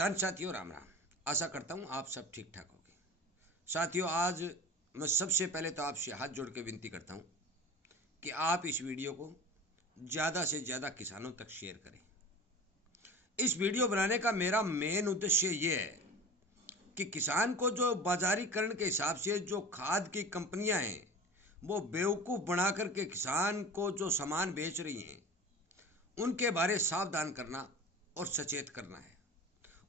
किसान साथियों राम राम। आशा करता हूँ आप सब ठीक ठाक होंगे। साथियों, आज मैं सबसे पहले तो आपसे हाथ जोड़ के विनती करता हूँ कि आप इस वीडियो को ज़्यादा से ज़्यादा किसानों तक शेयर करें। इस वीडियो बनाने का मेरा मेन उद्देश्य ये है कि किसान को जो बाजारीकरण के हिसाब से जो खाद की कंपनियां हैं वो बेवकूफ़ बना करके किसान को जो सामान बेच रही हैं उनके बारे सावधान करना और सचेत करना है।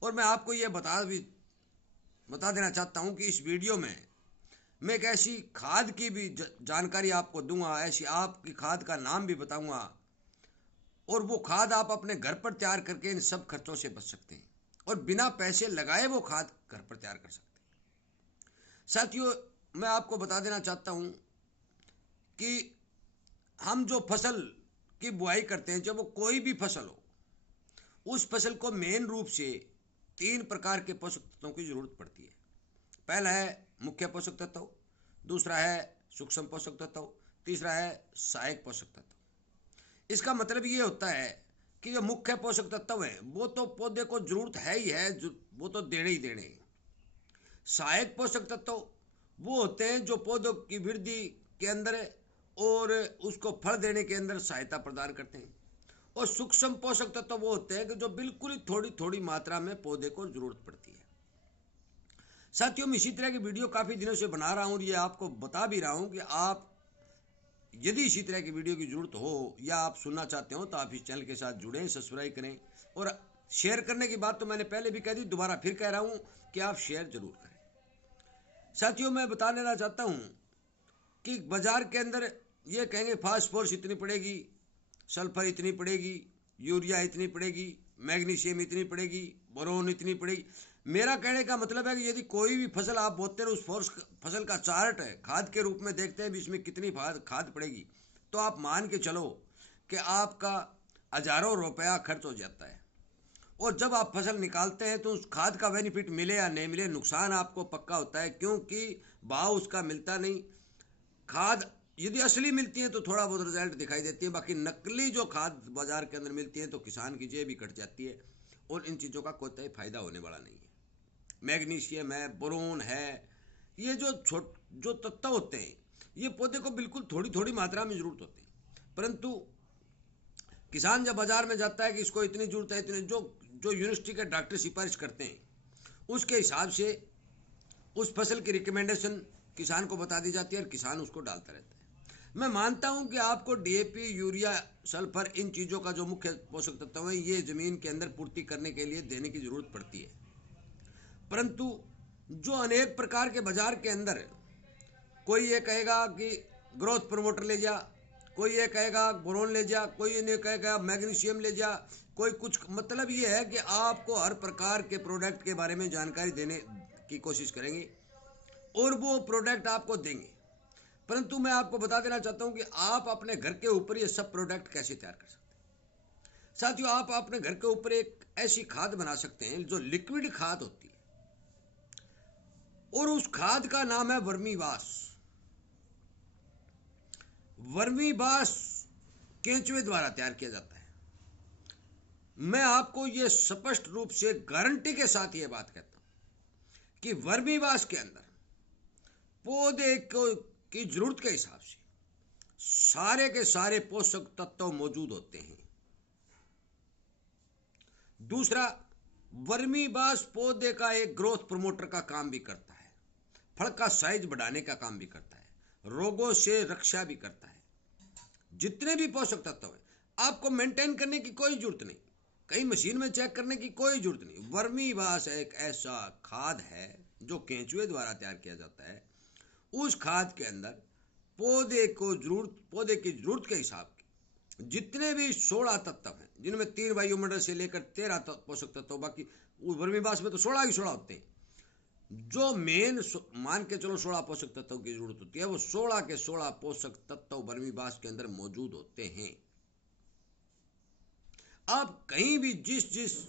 और मैं आपको ये बता देना चाहता हूँ कि इस वीडियो में मैं एक ऐसी खाद की भी जानकारी आपको दूंगा, ऐसी आपकी खाद का नाम भी बताऊंगा, और वो खाद आप अपने घर पर तैयार करके इन सब खर्चों से बच सकते हैं और बिना पैसे लगाए वो खाद घर पर तैयार कर सकते हैं। साथियों, मैं आपको बता देना चाहता हूँ कि हम जो फसल की बुआई करते हैं, जब वो कोई भी फसल हो, उस फसल को मेन रूप से 3 प्रकार के पोषक तत्वों की जरूरत पड़ती है। पहला है मुख्य पोषक तत्व, दूसरा है सूक्ष्म पोषक तत्व, तीसरा है सहायक पोषक तत्व। इसका मतलब ये होता है कि जो मुख्य पोषक तत्व है वो तो पौधे को जरूरत है ही है, वो तो देने ही देने। सहायक पोषक तत्व वो होते हैं जो पौधों की वृद्धि के अंदर और उसको फल देने के अंदर सहायता प्रदान करते हैं। और सूक्ष्म पोषक तत्व वो होते हैं कि जो बिल्कुल ही थोड़ी थोड़ी मात्रा में पौधे को जरूरत पड़ती है। साथियों, मैं इसी तरह की वीडियो काफ़ी दिनों से बना रहा हूँ और ये आपको बता भी रहा हूँ कि आप यदि इसी तरह की वीडियो की ज़रूरत हो या आप सुनना चाहते हो तो आप इस चैनल के साथ जुड़ें, सब्सक्राइब करें। और शेयर करने की बात तो मैंने पहले भी कह दी, दोबारा फिर कह रहा हूँ कि आप शेयर जरूर करें। साथियों, मैं बता देना चाहता हूँ कि बाज़ार के अंदर ये कहेंगे फास्फोरस इतनी पड़ेगी, सल्फर इतनी पड़ेगी, यूरिया इतनी पड़ेगी, मैग्नीशियम इतनी पड़ेगी, बोरोन इतनी पड़ेगी। मेरा कहने का मतलब है कि यदि कोई भी फसल आप बोते हैं उस फसल का चार्ट है, खाद के रूप में देखते हैं भी इसमें कितनी खाद पड़ेगी, तो आप मान के चलो कि आपका हजारों रुपया खर्च हो जाता है। और जब आप फसल निकालते हैं तो उस खाद का बेनिफिट मिले या नहीं मिले, नुकसान आपको पक्का होता है, क्योंकि भाव उसका मिलता नहीं। खाद यदि असली मिलती है तो थोड़ा बहुत रिजल्ट दिखाई देती है, बाकी नकली जो खाद बाजार के अंदर मिलती है तो किसान की जेब भी कट जाती है और इन चीज़ों का कोई फायदा होने वाला नहीं है। मैग्नीशियम है, बोरोन है, ये जो तत्व होते हैं ये पौधे को बिल्कुल थोड़ी थोड़ी मात्रा में जरूरत होती है, परंतु किसान जब बाजार में जाता है कि इसको इतनी जरूरत है, इतने जो जो यूनिवर्सिटी के डॉक्टर सिफारिश करते हैं उसके हिसाब से उस फसल की रिकमेंडेशन किसान को बता दी जाती है और किसान उसको डालता रहता है। मैं मानता हूं कि आपको डीएपी, यूरिया, सल्फर, इन चीज़ों का जो मुख्य पोषक तत्व है ये ज़मीन के अंदर पूर्ति करने के लिए देने की ज़रूरत पड़ती है, परंतु जो अनेक प्रकार के बाजार के अंदर कोई ये कहेगा कि ग्रोथ प्रमोटर ले जा, कोई ये कहेगा बोरोन ले जा, कोई ये कहेगा मैग्नीशियम ले जा, कोई कुछ, मतलब ये है कि आपको हर प्रकार के प्रोडक्ट के बारे में जानकारी देने की कोशिश करेंगे और वो प्रोडक्ट आपको देंगे। परंतु मैं आपको बता देना चाहता हूं कि आप अपने घर के ऊपर ये सब प्रोडक्ट कैसे तैयार कर सकते हैं। साथियों, आप अपने घर के ऊपर एक ऐसी खाद बना सकते हैं जो लिक्विड खाद होती है और उस खाद का नाम है वर्मीवाश। वर्मीवाश केंचुए द्वारा तैयार किया जाता है। मैं आपको ये स्पष्ट रूप से गारंटी के साथ ये बात कहता हूं कि वर्मीवाश के अंदर पौधे को की जरूरत के हिसाब से सारे के सारे पोषक तत्व मौजूद होते हैं। दूसरा, वर्मीवाश पौधे का एक ग्रोथ प्रमोटर का काम भी करता है, फल का साइज बढ़ाने का काम भी करता है, रोगों से रक्षा भी करता है। जितने भी पोषक तत्व है आपको मेंटेन करने की कोई जरूरत नहीं, कहीं मशीन में चेक करने की कोई जरूरत नहीं। वर्मीवाश एक ऐसा खाद है जो केंचुए द्वारा तैयार किया जाता है। उस खाद के अंदर पौधे की जरूरत के हिसाब के जितने भी 16 तत्व हैं, जिनमें 3 वायुमंडल से लेकर 13 पोषक तत्व, बाकी वर्मीवाश में तो 16 ही 16 होते हैं। जो मेन मान के चलो 16 पोषक तत्वों की जरूरत होती है वो 16 के 16 पोषक तत्व वर्मीवाश के अंदर मौजूद होते हैं। आप कहीं भी जिस जिस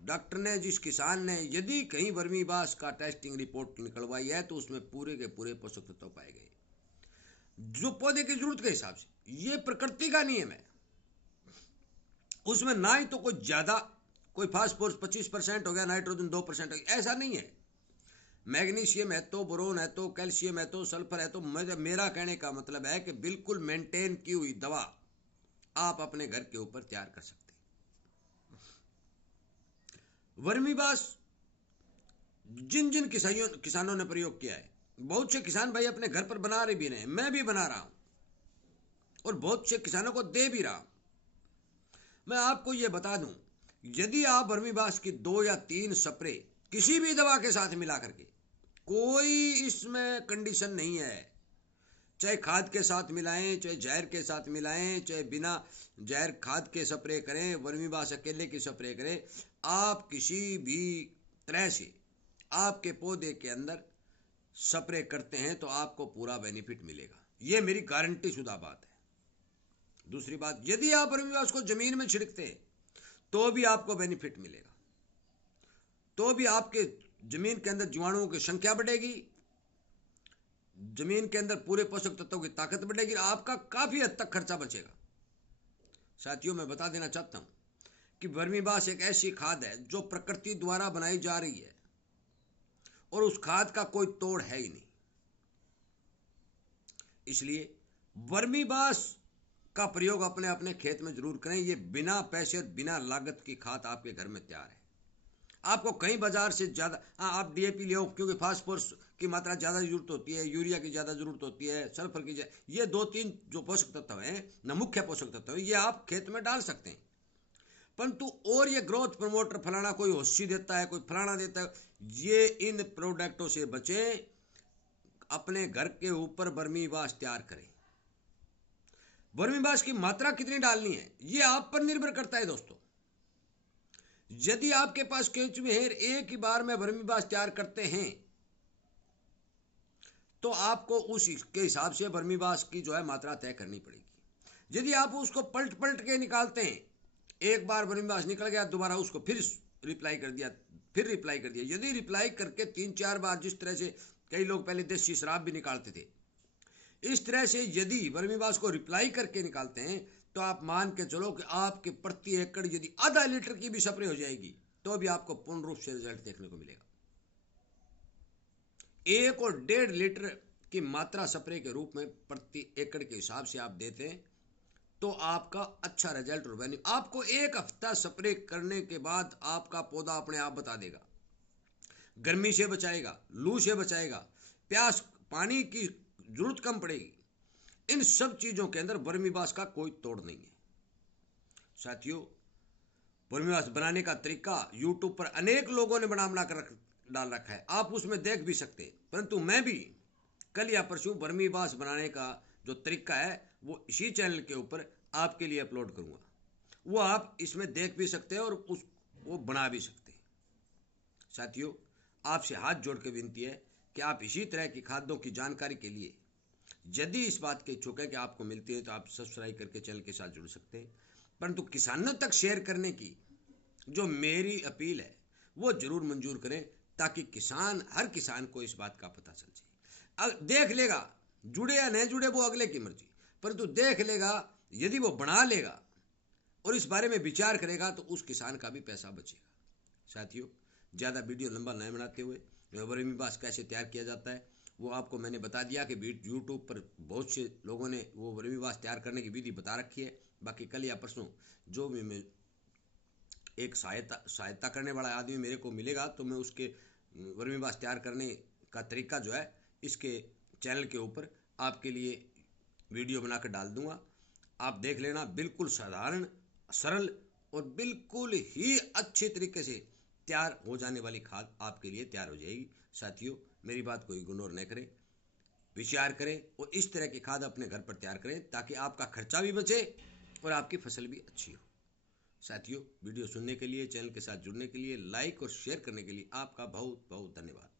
डॉक्टर ने, जिस किसान ने यदि कहीं वर्मीवाश का टेस्टिंग रिपोर्ट निकलवाई है तो उसमें पूरे के पूरे पोषक तत्व पाए गए जो पौधे की जरूरत के हिसाब से। ये प्रकृति का नियम है, उसमें ना ही तो कोई ज्यादा कोई फास्फोरस 25% हो गया, नाइट्रोजन 2% हो गया, ऐसा नहीं है। मैग्नीशियम है तो, बोरोन है तो, कैल्शियम है तो, सल्फर है तो। मेरा कहने का मतलब है कि बिल्कुल मेंटेन की हुई दवा आप अपने घर के ऊपर तैयार कर सकते हैं। वर्मीबास जिन जिन किसानों ने प्रयोग किया है, बहुत से किसान भाई अपने घर पर बना रहे भी रहे, मैं भी बना रहा हूं और बहुत से किसानों को दे भी रहा हूं। मैं आपको यह बता दूं, यदि आप वर्मीबास की 2 या 3 स्प्रे किसी भी दवा के साथ मिला करके, कोई इसमें कंडीशन नहीं है, चाहे खाद के साथ मिलाएं, चाहे जहर के साथ मिलाएं, चाहे बिना जहर खाद के स्प्रे करें, वर्मीबास अकेले की स्प्रे करें, आप किसी भी तरह से आपके पौधे के अंदर स्प्रे करते हैं तो आपको पूरा बेनिफिट मिलेगा। यह मेरी गारंटी शुदा बात है। दूसरी बात, यदि आप वर्मीबास को जमीन में छिड़कते हैं तो भी आपको बेनिफिट मिलेगा, तो भी आपके जमीन के अंदर जीवाणुओं की संख्या बढ़ेगी, जमीन के अंदर पूरे पोषक तत्वों की ताकत बढ़ेगी, आपका काफी हद तक खर्चा बचेगा। साथियों, मैं बता देना चाहता हूं कि वर्मीबास एक ऐसी खाद है जो प्रकृति द्वारा बनाई जा रही है और उस खाद का कोई तोड़ है ही नहीं। इसलिए वर्मीबास का प्रयोग अपने अपने खेत में जरूर करें। यह बिना पैसे और बिना लागत की खाद आपके घर में तैयार है। आपको कहीं बाजार से ज़्यादा, हाँ आप डीएपी ले, क्योंकि फास्फोरस की मात्रा ज़्यादा जरूरत होती है, यूरिया की ज़्यादा जरूरत होती है, सल्फर की, ये 2-3 जो पोषक तत्व हैं ना, मुख्य पोषक तत्व हैं, ये आप खेत में डाल सकते हैं। परंतु और ये ग्रोथ प्रमोटर फलाना कोई होशी देता है, कोई फलाना देता है, ये इन प्रोडक्टों से बचें। अपने घर के ऊपर वर्मीबास तैयार करें। वर्मीबास की मात्रा कितनी डालनी है ये आप पर निर्भर करता है दोस्तों। यदि आपके पास केंचुमेर एक ही बार में वर्मीबास तैयार करते हैं तो आपको उसके हिसाब से वर्मीबास की जो है मात्रा तय करनी पड़ेगी। यदि आप उसको पलट पलट के निकालते हैं, एक बार वर्मीबास निकल गया, दोबारा उसको फिर रिप्लाई कर दिया, फिर रिप्लाई कर दिया, यदि रिप्लाई करके 3-4 बार, जिस तरह से कई लोग पहले देसी शराब भी निकालते थे, इस तरह से यदि वर्मीबास को रिप्लाई करके निकालते हैं तो आप मान के चलो कि आपके प्रति एकड़ यदि आधा लीटर की भी स्प्रे हो जाएगी तो भी आपको पूर्ण रूप से रिजल्ट देखने को मिलेगा। 1 और 1.5 लीटर की मात्रा स्प्रे के रूप में प्रति एकड़ के हिसाब से आप देते हैं तो आपका अच्छा रिजल्ट और बेनिफिट, आपको 1 हफ्ता स्प्रे करने के बाद आपका पौधा अपने आप बता देगा। गर्मी से बचाएगा, लू से बचाएगा, प्यास पानी की जरूरत कम पड़ेगी। इन सब चीजों के अंदर वर्मीबास का कोई तोड़ नहीं है। साथियों, वर्मीबास बनाने का तरीका यूट्यूब पर अनेक लोगों ने बना कर डाल रखा है, आप उसमें देख भी सकते हैं। परंतु मैं भी कल या परसों वर्मीबास बनाने का जो तरीका है वो इसी चैनल के ऊपर आपके लिए अपलोड करूंगा, वो आप इसमें देख भी सकते हैं और वो बना भी सकते हैं। साथियों, आपसे हाथ जोड़ के विनती है कि आप इसी तरह की खाद्यों की जानकारी के लिए, यदि इस बात के इच्छुक है कि आपको मिलती है, तो आप सब्सक्राइब करके चैनल के साथ जुड़ सकते हैं। परंतु किसानों तक शेयर करने की जो मेरी अपील है वो जरूर मंजूर करें, ताकि हर किसान को इस बात का पता चल जाए। देख लेगा, जुड़े या नहीं जुड़े वो अगले की मर्जी, परंतु देख लेगा, यदि वो बना लेगा और इस बारे में विचार करेगा तो उस किसान का भी पैसा बचेगा। साथियों, ज़्यादा वीडियो लंबा नहीं बनाते हुए, वर्मीबास कैसे तैयार किया जाता है वो आपको मैंने बता दिया कि यूट्यूब पर बहुत से लोगों ने वो वर्मीबास तैयार करने की विधि बता रखी है। बाकी कल या परसों जो भी मैं एक सहायता करने वाला आदमी मेरे को मिलेगा तो मैं उसके वर्मीबास तैयार करने का तरीका जो है इसके चैनल के ऊपर आपके लिए वीडियो बनाकर डाल दूंगा। आप देख लेना, बिल्कुल साधारण, सरल और बिल्कुल ही अच्छे तरीके से तैयार हो जाने वाली खाद आपके लिए तैयार हो जाएगी। साथियों, मेरी बात को इग्नोर न करें, विचार करें और इस तरह की खाद अपने घर पर तैयार करें, ताकि आपका खर्चा भी बचे और आपकी फसल भी अच्छी हो। साथियों, वीडियो सुनने के लिए, चैनल के साथ जुड़ने के लिए, लाइक और शेयर करने के लिए आपका बहुत बहुत धन्यवाद।